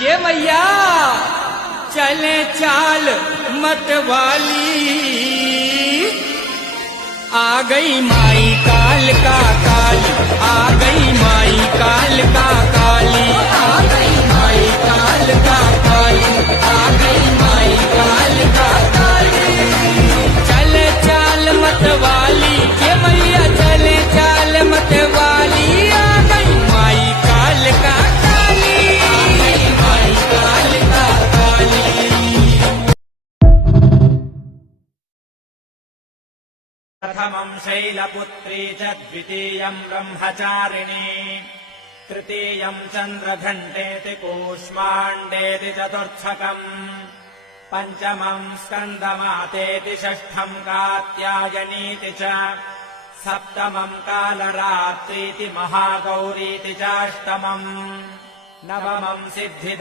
ये मैया चले चाल मतवाली, आ गई माई काल का काली, आ गई माई काल का काली, आ गई माई काल का काली, आ गई माई काल का काली। चले चाल मतवाली, ये मैया चले चाल मतवाली, आ गई माई काल का काली, आ गई माई काल का काली। प्रथमम् शैलपुत्री च द्वितीयम् ब्रह्मचारिणी, तृतीयम् चन्द्रघण्टेति कूष्माण्डेति चतुर्थकम्, पञ्चमम् स्कन्दमातेति षष्ठम् कात्यायनीति च, सप्तमम् कालरात्रीति महागौरीति चाष्टमम्, नवमम् सिद्धि